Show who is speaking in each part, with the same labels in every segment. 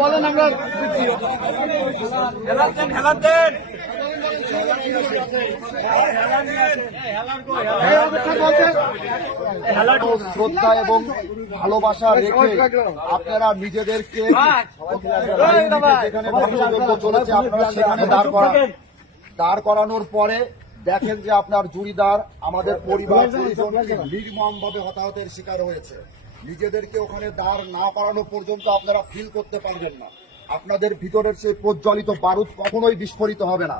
Speaker 1: বলেন আমরা
Speaker 2: শ্রদ্ধা এবং ভালোবাসা রেখে আপনারা নিজেদেরকে যেখানে চলেছে আপনারা সেখানে দাঁড় করান দাঁড় করানোর পরে দেখেন যে আপনার জুড়িদার আমাদের পরিবার পরিজন নির্মম ভাবে হতাহতের শিকার হয়েছে। নিজেদেরকে ওখানে দাঁড় না করানো পর্যন্ত আপনারা ফিল করতে পারবেন না। আপনাদের ভিতরের সেই প্রজ্বলিত বারুদ কখনোই বিস্ফোরিত হবে না।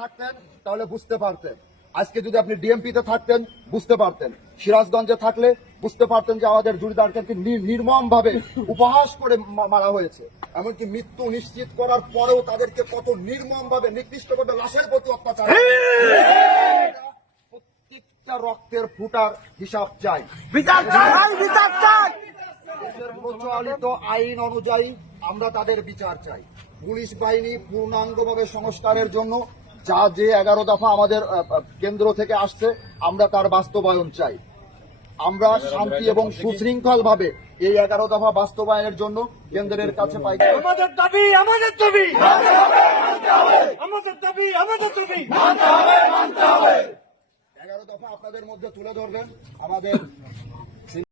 Speaker 2: থাকতেন তাহলে বুঝতে পারতেন। আজকে যদি আপনি ডিএমপিতে থাকতেন বুঝতে পারতেন। সিরাজগঞ্জে থাকলে বুঝতে পারতেন যে আমাদের জুড়িদারকে নির্মম ভাবে উপহাস করে মারা হয়েছে। এমনকি মৃত্যু নিশ্চিত করার পরেও তাদেরকে কত নির্মম ভাবে নিকৃষ্ট ভাবে লাশের প্রতি অত্যাচার প্রত্যেকটা রক্তের ফুটার হিসাব চাই।
Speaker 1: বিচার চাই! বিচার চাই!
Speaker 2: প্রচলিত আইন অনুযায়ী আমরা তাদের বিচার চাই। পুলিশ বাহিনী পূর্ণাঙ্গভাবে সংস্কারের জন্য যা যে এগারো দফা আমাদের কেন্দ্র থেকে আসছে আমরা তার বাস্তবায়ন চাই। আমরা শান্তি এবং সুশৃঙ্খল ভাবে এই এগারো দফা বাস্তবায়নের জন্য কেন্দ্রের কাছে পাই
Speaker 1: আমাদের দাবি আমাদের দাবি। আমাদের দাবি আমাদের দাবি।
Speaker 2: এগারো দফা আপনাদের মধ্যে তুলে ধরবেন। আমাদের